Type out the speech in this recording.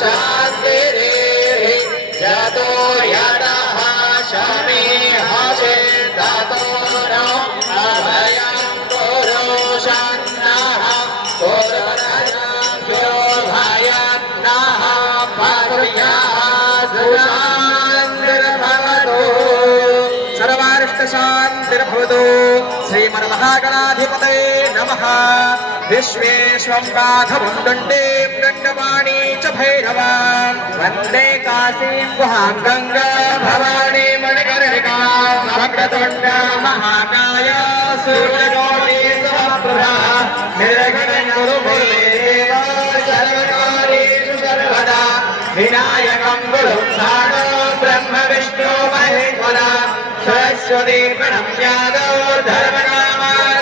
शान्तिरेहि यतो यतः शमी हसे ततो नो अभयं पुरुषन्नः पुरुषो भयन्नः पर्यः सुशान्तिर्भवतु सर्वारिष्टशान्तिर्भवतु श्रीमन्महागणाधिपतये नमः विश्वेश्वं बाधवं दण्डीं दण्डपाणी च भैरवां वन्दे काशीं गुहां गङ्गा भवानी मणिकर्णिकां वक्रतुण्ड महाकाय सूर्यकोटि समप्रभा निर्विघ्नं कुरु मे देव सर्वकार्येषु सर्वदा विनायकं गुरुं साक्षात् ब्रह्म विष्णु महेश्वरा सरस्वती प्रणम्यादो धर्मकामाय